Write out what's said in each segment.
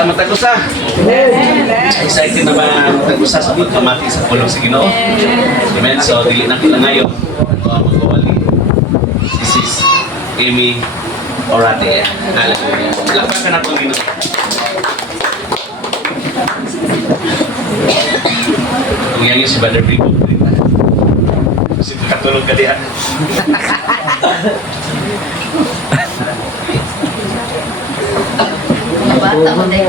Matagusa. Excited na ba matagusa sa pagkamati sa pulong sa Ginoo? Amen. So, dili na kila ngayon. Ito ang magkawali. This is Amy Orate. Hallelujah. Lapakan na po Ginoo. Kung yan yung si Brother Rico. Kasi katulog ka diyan. Bata mo din.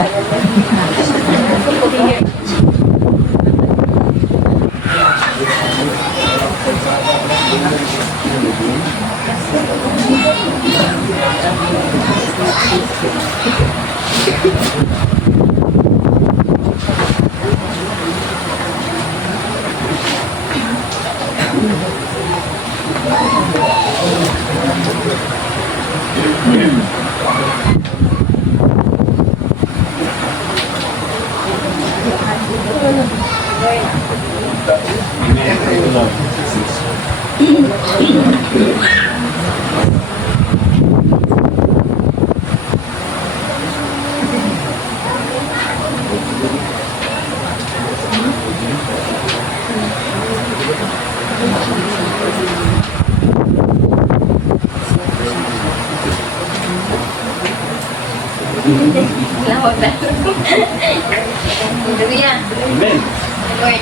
Lawag na. Hallelujah. Amen. Lord.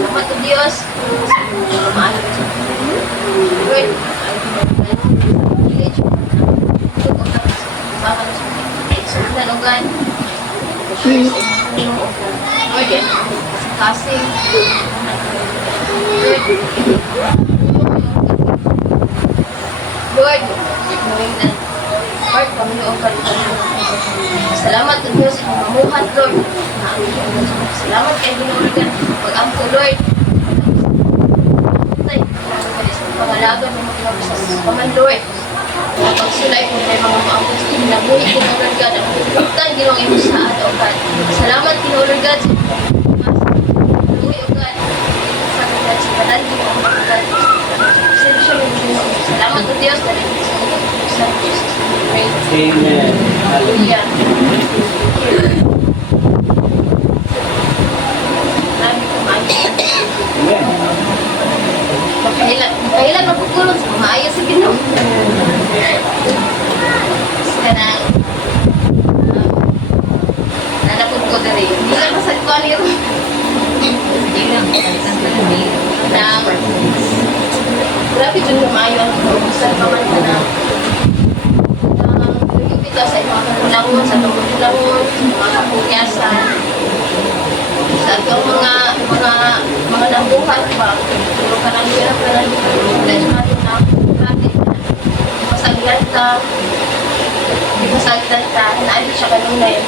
Salamat po Diyos. Salamat. Lord. Sundalugan. Lord, kasing. Lord, Lord, Panginoon ka rin. Salamat po Diyos sa mamuhat, Lord. Salamat kay Ginoo pag-ampo, Lord. Pangalagan ng mga paman, Lord. Pagsulay ko kay mga maampo sa kinabuhi ko ng Lord God. Ang pagkutan ginawang imo sa ato, God. Salamat Ginoo, Lord God. Pagkuhi, O God. Sa God, sa kanan, Ginoo, God. Salamat po Diyos. Sa Jesus. Amen. Hallelujah. Kailan magkukulong sa maayos sa Ginoo. Kanang nanapod ko diri. Hindi lang masagkuhan niyo. Hindi lang nang grabe dyan lumayo ang kaubusan pa man ka na lumipita sa mga kanulangon, sa tungkulangon, mga kapugyasan, sa itong mga nabuhat ba, pero parang hirap ka na dahil natin na natin masaglan ka, naalit siya kanunay.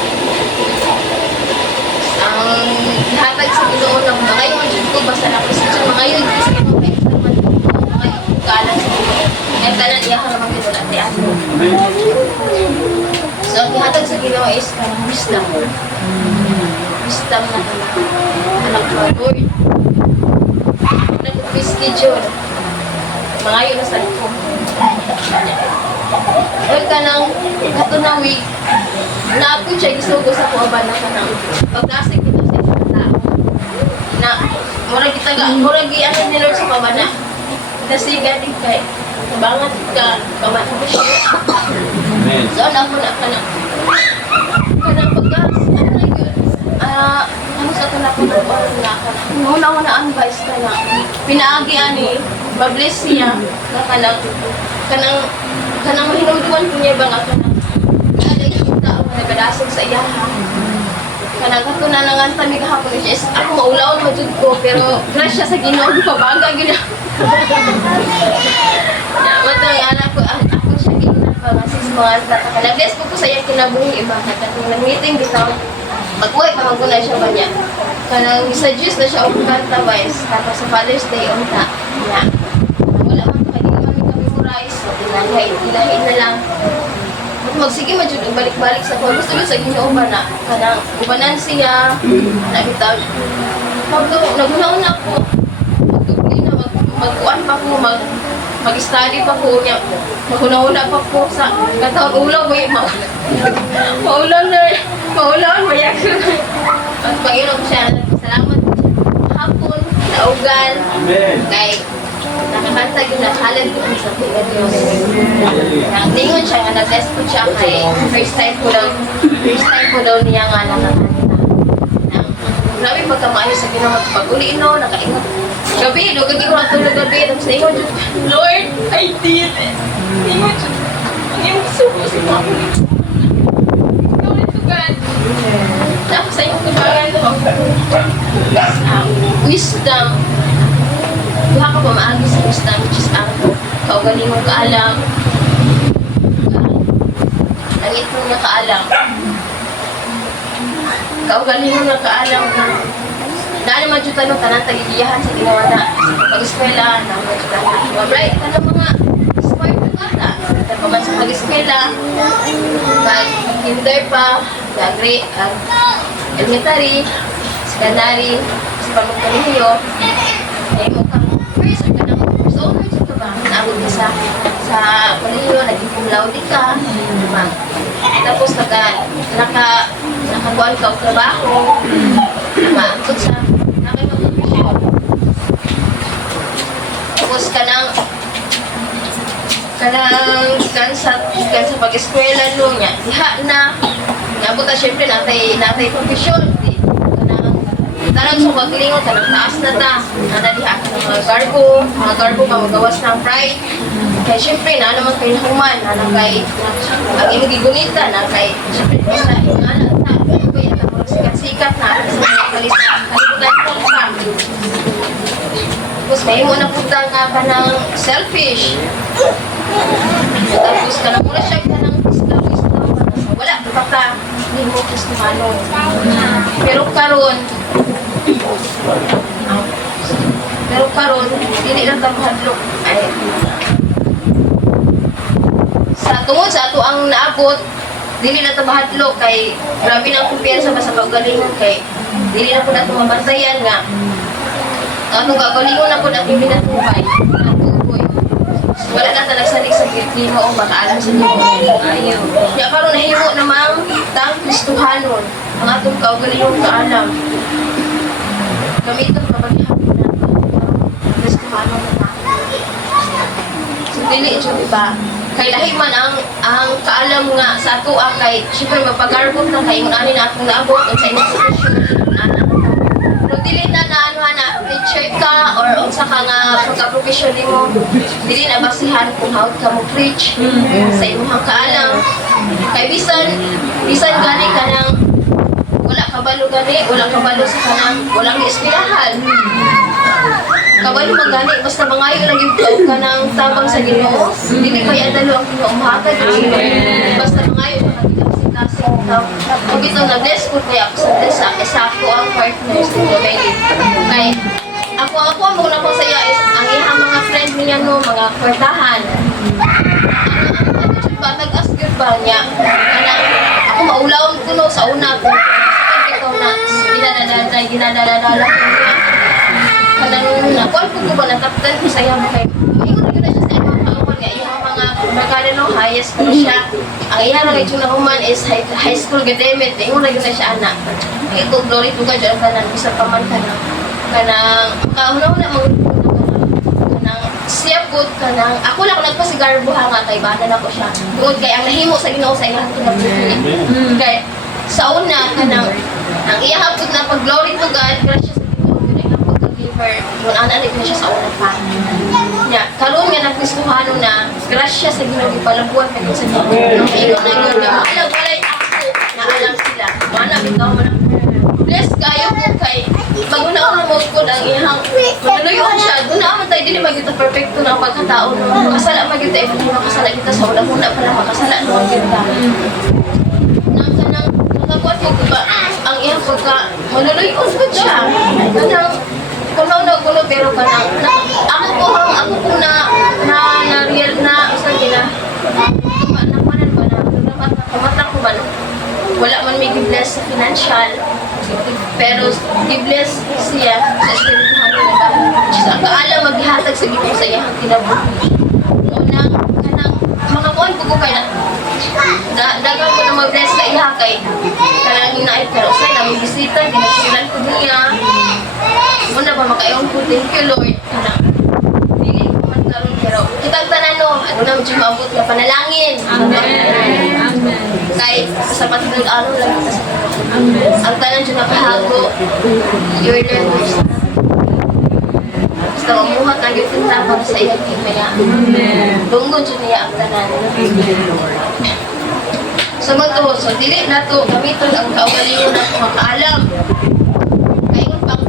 Ang ihatag sa Ginoo ng mga ngayon, dyan ko, basta napisip siya mga ngayon, sa Ginoo, may salamat ko, mga ngayon, kalan sa Ginoo. Kaya kalan iya ka naman Ginoo natin ato. So, ang ihatag sa Ginoo is karang wisdom. Wisdom na anak ko, Lord. Nag-schedule. Mga yun na sa ko. Lord ka ng katunawig, na po siya isugo sa kuwaban na kanang pag-asig ito sa isang tao. Na, murag ano ni Lord sa pabana. Kasi galing kay, bangat ka, kamat mo siya. So, anak mo na kanang pag-as, ano na yun? Ano sa kanang una ang advice ka na pinaagi ani babless niya na kanang mahinungduan ko niya ba nga kanang yung tao na nagdasig sa iya kanang kato na nangantami kahapon siya ako maulaon majud ko pero grasya sa Ginoo pabaga gina matay anak ko ako siya ginapa sis mga nag-bless ko sa iya kinabuhi iba katong nag-meeting bitaw pag-uwi pa maguna siya ba niya kanang isa-juice na siya o kanta guys tapos sa Father's Day unta niya wala man kaya kami jud balik-balik sa kuha. Gusto ko sa Ginoo ba na kanang ubanan siya. Nakita naguna-una ko. Magdubli na magkuan pa ko mag-study pa ko niya. Maguna-una pa ko sa kataon ulaw may maulaw mayak. At Panginoon ko siya, salamat hapon, naugan, kay nakakanta yun, nakahalan ko sa tiga Diyos. Nakatingon siya, nga nag-bless ko siya kay first time ko daw niya nga nakakanta. Grabe pagkamayo sa ginawa, pag-uli no, nakaingot. Gabi, lugag ko natulog gabi, tapos naingon dyan, Lord, I did it. Naingon dyan, ang iyong suko sa mga ulit. Glory to God. Tapos sa iyong kabangan ko, wisdom. Duha ka pa maagi sa wisdom, which is ang kaugaling mong kaalam. Langit mo niya kaalam. Kaugaling mo niya kaalam na naman dyan tanong tanan tagigiyahan sa ginawa na pag-eskwela, naman dyan tanong. Mabright ka ng mga smart na kata. Nagpaman sa pag-eskwela, nag-kinder pa, elementary, secondary, sa pamagkaliyo, ay mo kang first or ka ng first owner dyan ka ba? Naabot ka sa kaliyo, naging cum laude ka, tapos nakakuhan ka o trabaho, maabot sa nakipag-profesyon. Tapos kan sa pag-eskwela no niya, diha na, naabot na syempre natay profesyon. Tanang sa paglingon, tanang taas na ta. Diha ka ng mga garbo, magawas ng pride. Kaya syempre, na naman kayo human, na kay ang imong gigunita, na kay syempre, sa ingana ta. Kaya ito mga sikat-sikat na sa mga kalibutan ko pa. Tapos may mo na punta nga ka ng selfish. Tapos ka na muna siya ka ng wisdom. Wala, baka hindi mo Kristofano. Pero karon, dili lang tamo hadlok. Ay. Tungod sa ato ang naabot, dili na ito mahadlok kay grabe na ang kumpiyansa ba sa paggalingon kay dili na po natin mabantayan nga atong gagalingon na po natin binatubay wala na talaga salig sa Pilipino o makaalam sa Pilipino ayaw kaya karon nahimo namang tang Kristohanon ang atong kaugalingon kaalam gamiton kabalihan po natin Kristohanon na natin so dili ito diba kay lahi man ang kaalam nga sa ato kay syempre mapagarbot na kay ani na atong naabot sa institusyon pero dili na teacher ka or unsa ka nga pagka-profession nimo dili na basihan kung how ka mo preach sa imong kaalam kay bisan gani ka nang wala kabalo sa kanang walang eskwelahan kabalo magani basta mangayo lang yung ka ng tabang sa Ginoo dili kay adalo ang Ginoo mahatag basta mangayo kasi kung ito na-bless ko kaya ako sa isa ako ang partners ko kay ako ang muna ko sa iya is ang ihang mga friend niya no mga kwartahan ang nag-ask yun ba niya ako maulawon ko no sa una ko ikaw na ginadala ko niya kanang nakuan ko ba nataptan ko sa iya kay ingon na siya sa ibang kauman nga yung mga magkano no highest ko siya ang iya lang ito na human is high school gademit ingon na siya anak ito glory to God dyan kanang isa pa man kanang kauna-una kanang siya po kanang ako lang nagpasigarbo nga kay bana na ko siya tungod kay ang nahimo sa Ginoo sa iyang kinabuhi kay sa una kanang ang iya hapon na pag glory to God gracious kung ana na siya sa unang pa. Ya, karon nga nagkristohano na grasya sa Ginoo ipalabuhat na sa Ginoo. Iyo na yun nga alam walay ako na alam sila. Mana bitaw man bless kayo ko kay pag una mo ko ang ihang manuyon siya. Una man tayo dili magita perfecto na pagkatao no. Makasala magita ay hindi makasala kita sa una pa lang makasala no kita. Nang kanang nakakuat mo ba ang ihang pagka manuyon ko siya. Kanang kuno pero kanang ako po na real na sa gina na panan ba na dapat kumatak bless sa financial, pero i-bless siya sa espiritual na dahil. Sa kaalam maghihatag sa Ginoo sa iyang kinabuhi. Unang kanang makakuan ko kay dagang ko na mag-bless sa iya kay kanang inaay pero sa nang bisita ginasilan ko niya. Muna ba makayon ko, thank you Lord. Kanang dili ko man karon pero kitang tanan no, ano na medyo maabot nga panalangin. Amen. Kay sa patulog ano lang kita sa Amen. Ang tanan dyan nakahago, your learners. Basta mamuhat na yung tinapang sa iyang kimaya. Tunggo dyan niya ang tanan. So so dili na to gamiton ang kaugalingon na makaalam. Kaingon pang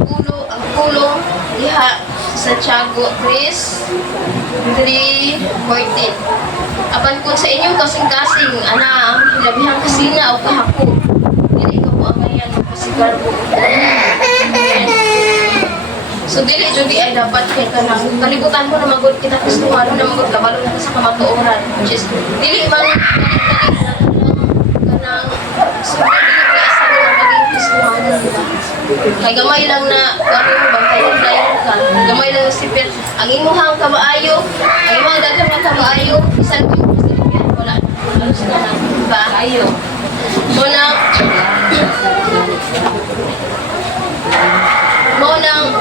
ang pulong diha sa Tiago 3:14. Apan kung sa inyong kasing-kasing, ana, ang hilabihang kasina o kahako, dili ka mo ang ngayon magpasigarbo. So, dili judi ay dapat kay kanang kalibutan mo na magod kita kristuhano na magod kabalo na sa kamatuoran. Which is, dili man kanang so, dili kaya sa mga maging kristuhano nila. Kay gamay lang na ano mo bantayan dayon ka. Gamay lang sipit ang imuhang kamaayo, ang imuhang daghang nga kamaayo, isan ko mo sipit wala sila na ba ayo. So nang mo nang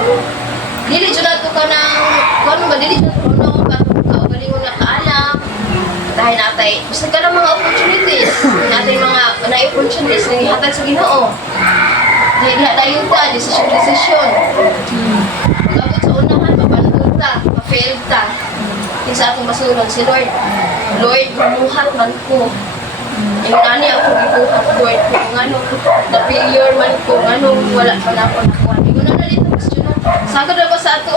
dili jud ato ka nang kuno ba dili jud kuno ka kaugalingon na kaalam. Dahil natay, gusto ka ng mga opportunities. Natay mga opportunities na ihatag sa Ginoo. Dahil dayon ka, desisyon. Pag-abot sa unahan, mapanood ka, ma-fail ka. Yung sa atong masulong, si Lord, mamuhat man ko. Yung nani ako gibuhat, Lord, kung anong na-failure man ko, anong wala pa na ako nakuha. Yung na dito, question na, sagad na ba sa ato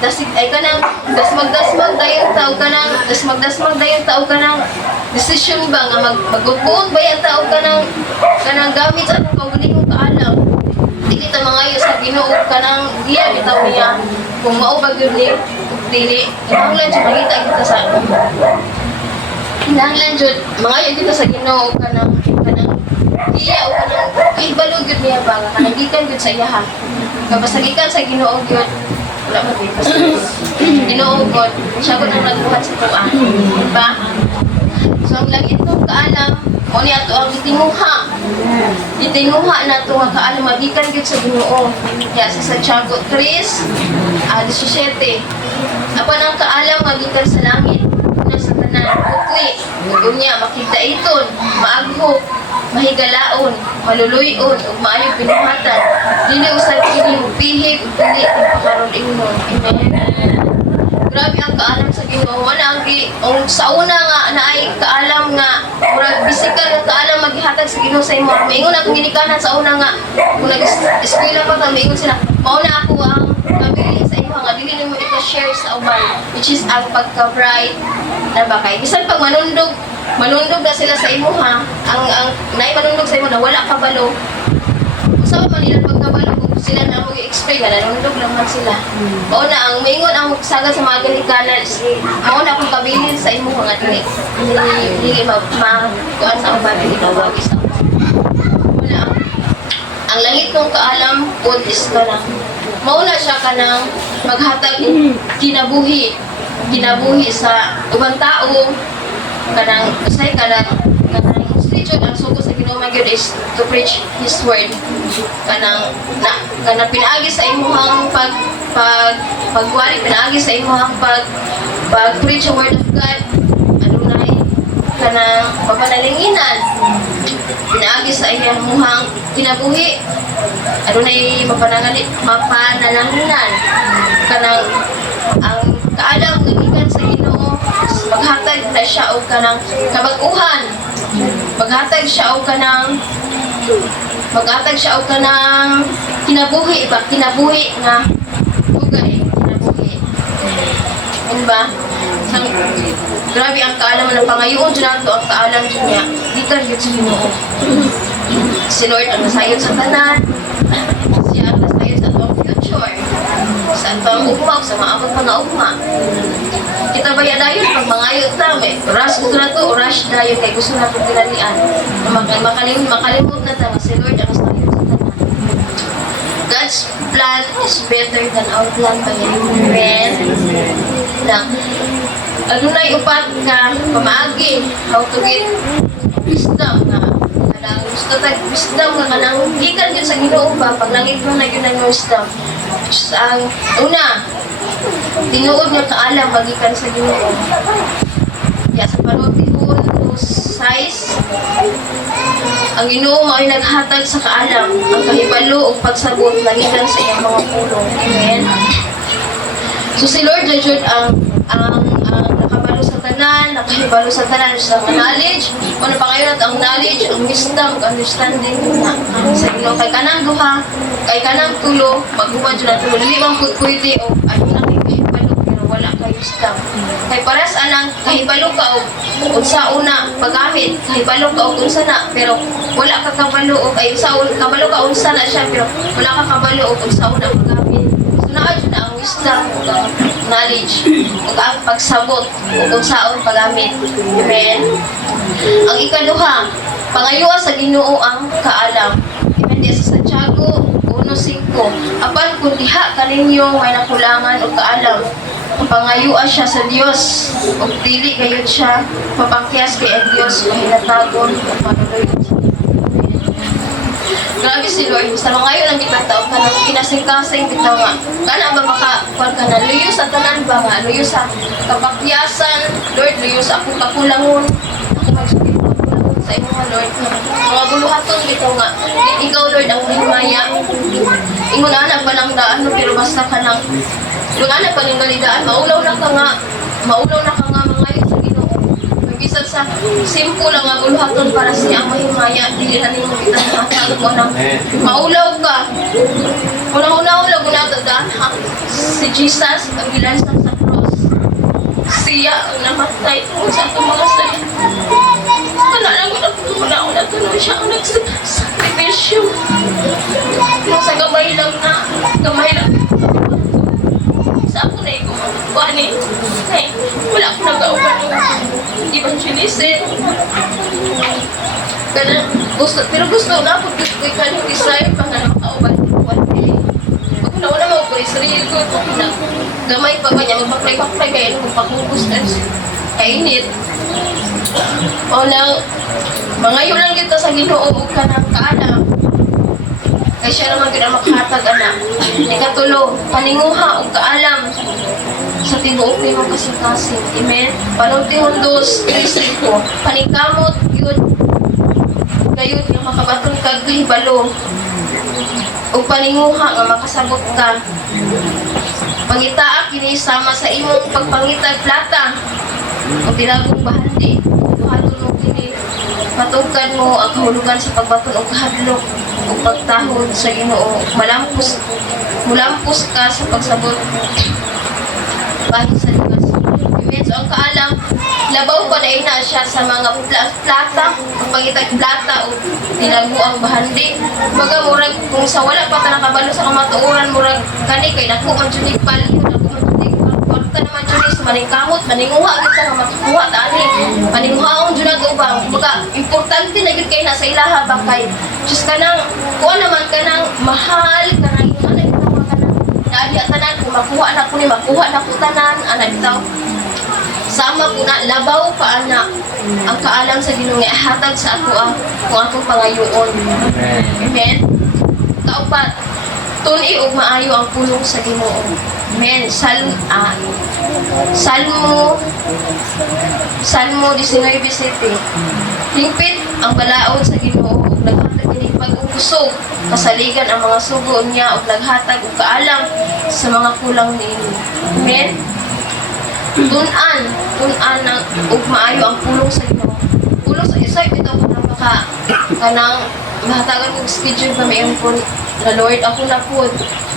dasig ay kanang dasmag dayon tao kanang decision ba nga magugbuot ba yan tao kanang gamit sa atong kaugalingong kaalam. Dili ta mangayo sa Ginoo kanang giya bitaw niya kung mao ba gyud ni dili kinahanglan jud mangita kita sa kinahanglan jud mangayo kita sa Ginoo kanang giya o kanang kahibalo gyud niya ba nga kanang gikan gyud sa iya ha. Kapag gikan sa Ginoo gyud wala mo din kasi inuugod siya ko nang nagbuhat sa tuwa diba? So ang langit kong kaalam o niya ito ang itinguha na ito nga kaalam magikan yun sa Ginoo kaya sa Tiago 3:17 apan ang kaalam magikan sa langit na sa tanan kukwi ug niya makita iton maaghok mahigalaon, maluluyon, ug maayong pinuhatan. Dili usab kini pihig ug dili pagpakaron ingnon. Amen. Grabe ang kaalam sa Ginoo. Wala ang sa una nga naay kaalam nga murag physical nga kaalam maghihatag sa Ginoo sa imo. Maingon akong ginikanan sa una nga kung nag-eskwela pa ta maingon sila, mao na ako ang kabili sa imo nga dili nimo i-share sa uban, which is ang pagka-bright na ba kay bisan pag manundog na sila sa imo ha. Ang naay manundog sa imo na wala ka balo. Usaw man nila pagkabalo kung sila na mo i-explain na nanundog lang man sila. Mao na ang maingon ang sagad sa mga ginikanan mao na akong kabilin sa imo nga dili kuan sa uban dili ka wag isa. Wala ang langit kong kaalam pud is kanang mao na siya kanang maghatag kinabuhi sa ubang tao kanang usay kanang institution ang sugo sa Ginoo magyud is to preach His word kanang pinaagi sa imuhang pagwali pinaagi sa imuhang pag preach the word of God adunay kanang papanalinginan pinaagi sa imuhang kinabuhi adunay mapanalanginan kanang ang kaalam nga gikan sa Ginoo maghatag na siya og kanang kabag-uhan maghatag siya og kanang kinabuhi nga hugay kinabuhi ba grabe ang kaalaman ng pangayoon dyan nato ang kaalam dyan niya gikan yun sa Ginoo si Lord ang nasayod sa tanan siya ang nasayod sa atong future sa pang ugma sa maabot pa nga ugma. Kita ba dayon pag mangayot ta may rush gusto na to, rush dayon kay gusto na to kinalian. Makalimot na ta si Lord ang sa God's plan is better than our plan ba yan? Lang. Ano na upat ka pamaagi how to get wisdom na kanang gusto tag wisdom nga kanang gikan yun sa Ginoo ba pag langit mo na yun ang wisdom. Ang una, tinuod nga kaalam magikan sa Ginoo. Kaya sa panutihon to size, ang Ginoo mao ay naghatag sa kaalam, ang kahibalo ug pagsabot magikan sa iyang mga pulong. Amen. So si Lord jud ang nakabalo sa tanan, nakahibalo sa tanan sa knowledge. Ano pa ngayon ang knowledge, ang wisdom, ang understanding na sa Ginoo kay kanang duha, kay kanang tulo, maghuman jud ang tulo, dili man pud pwede o ano na kay kahibalo pero wala kay wisdom. Kay paras anang kahibalo ka og unsa una paggamit, kahibalo ka og unsa na pero wala ka kabalo og ay unsa kabalo ka unsa na siya pero wala ka kabalo og unsa una paggamit. So naa jud ang wisdom ug ang knowledge ug ang pagsabot ug unsaon paggamit. Amen. Ang ikaduha, pangayuwa sa Ginoo ang kaalam. Amen. Di sa Santiago 1:5. Apan kung diha kaninyo may nakulangan o kaalam, pangayuwa siya sa Dios ug dili gayud siya mapakyas kay ang Dios mahinatagon ug manuluyod. Grabe si Lord, basta mangayo lang kita tao ka nang kinasing-kasing kita nga. Kana ba makakuan ka na luyo sa tanan ba nga, luyo sa kapakyasan, Lord, luyo sa akong kakulangon. Ako magsugid ko sa imo nga Lord. Mga buluhaton dito nga. Ikaw Lord ang himaya. Ingon anak pa lang daan pero basta ka nang yung anak pa ng galidaan, maulaw na ka nga mangayo sa Ginoo. Bisag sa simple lang nga buluhaton para siya ang mahimaya, dili na nimo kitang mo nang maulaw ka. Una-una guna tadaan ha. Si Jesus ang gilansan sa cross. Siya ang namatay kung sa itong mga sayo. Wala lang una-una tuloy siya ang nagsakripisyo. Kung sa gamay lang sa ako na ikuha ni wala akong nag-aupan ng evangelism. Pero gusto na ako ko'y kaning desire pa nga nakauban one day. Pag una mo ko sarili ko na gamay pa ba niya magpapray kaya nung pagmubos na kainit. O nang mangayo lang kita sa Ginoo ug kanang kaalam. Kaya siya naman makhatag anak. Ikatulo, paninguha o kaalam sa tibuok nimo kasing-kasing. Amen? Panutihon 2:3-5. Paningkamot yun. Gayud nga makabaton kag kahibalo. O paninguha nga makasabot ka. Pangitaak kini sama sa imong pagpangitag plata. O tinagong bahandi. Duhaton mo kini. Matugkan mo ang kahulugan sa pagbaton o kahadlok o pagtahod sa Ginoo. Mulampos ka sa pagsabot bahit sa lugas. Amen. So ang kaalam, labaw pa na ina siya sa mga plata, ang pangitag plata o tinago ang bahandi. Baga murag kung sa wala pa ta nakabalo sa kamatuoran murag kani kay dako man jud palyo, dako man jud kwarta naman jud sa maningkamot, maninguha gid ka nga makakuha tani. Maninguhaon jud ang ubang. Baga importante na gid kay na sa ilaha ba kay just kanang kuha naman kanang mahal kanang dahil tanan kung makuha na ko ni makuha na ko tanan anak bitaw sama ko na labaw pa anak ang kaalam sa Ginoo nga hatag sa ako kung akong pangayoon. Amen. Kaupat tun-i og maayo ang pulong sa Ginoo. Amen. Salmo 19:7. Hingpit ang balaod sa Ginoo ug naghatag kini pag-usog kasaligan ang mga sugo niya ug naghatag og kaalam sa mga kulang niini. Amen. Tun-an ang ug maayo ang pulong sa Ginoo. Pulong sa isa bitaw ko nang kanang mahatagan og schedule pa may impon na Lord ako na pud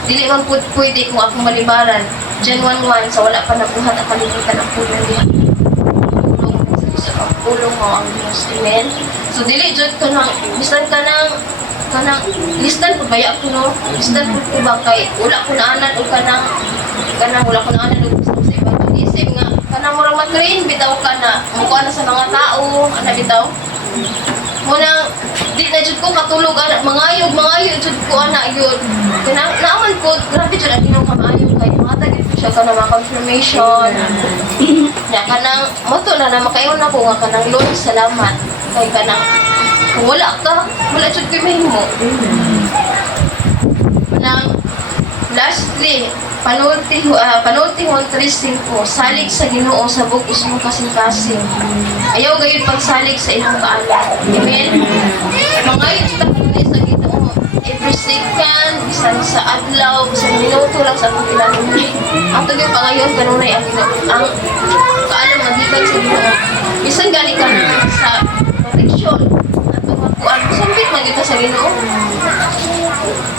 dili man pud pwede kung ako malibaran. Jan 1:1 sa wala pa nabuhat ang kalibutan ang pulong diha. Pulong mo ang Diyos. Amen. So dili jud ka nang bisan ka nang kanang listan ko baya ko no. Listan ko ba kay wala ko naanan o kanang wala ko naanan og sa ibang isip nga kanang murag matrain bitaw ka na mukuha na sa mga tao ana bitaw. Muna di na jud ko katulog ana mangayog jud ko ana yun. Kanang naaman ko grabe jud ang Ginoo kamayo kay matag gid siya kanang mga confirmation. Ya kanang moto na makaingon ako nga kanang Lord salamat kay kanang kung wala ka wala jud ko mahimo. Nang lastly panultihon 3:5 salig sa Ginoo sa bug-os mong kasing-kasing. Ayaw gayud pagsalig sa imong kaalam. Amen. Mangayo kita kanunay sa Ginoo every second, bisan sa adlaw, bisan minuto lang sa akong kinabuhi. Ato gyud pangayon kanunay ang Ginoo. Ang kaalam nga gikan sa Ginoo. Bisan gani ka sa protection. Ato makuan, sambit man kita sa Ginoo.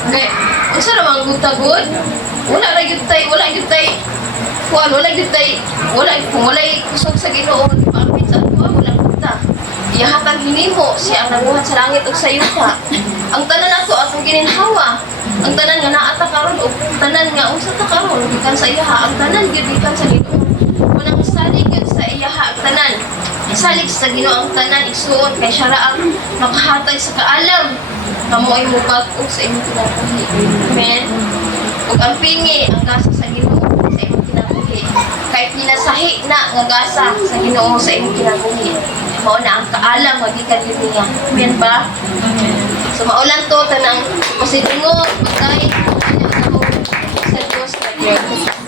Okay. Unsa namang gutagod? Wala gyud tay kuan wala gyud tay kung walay kusog sa Ginoo pamit sa ato wala kita. Iyahatag hinimo siya ang nabuhat sa langit ug sa yuta. Ang tanan nato atong gininhawa. Ang tanan nga naa ta karon ug tanan nga unsa ta karon gikan sa iyaha. Ang tanan gyud gikan sa Ginoo. Unang salig gyud sa iyaha ang tanan. Isalig sa Ginoo ang tanan igsuot kay siya ra ang makahatag sa kaalam. Kamo ay mubag-og sa imong kinabuhi. Amen. Ug ang pingi ang gasa sa Ginoo sa imong kinabuhi. Kay pinasahi na nga gasa sa Ginoo sa imong kinabuhi. Mao na ang kaalam nga gikan niya. Amen ba? So maulan to tanang pasidungog, patay, sa Diyos na Diyos.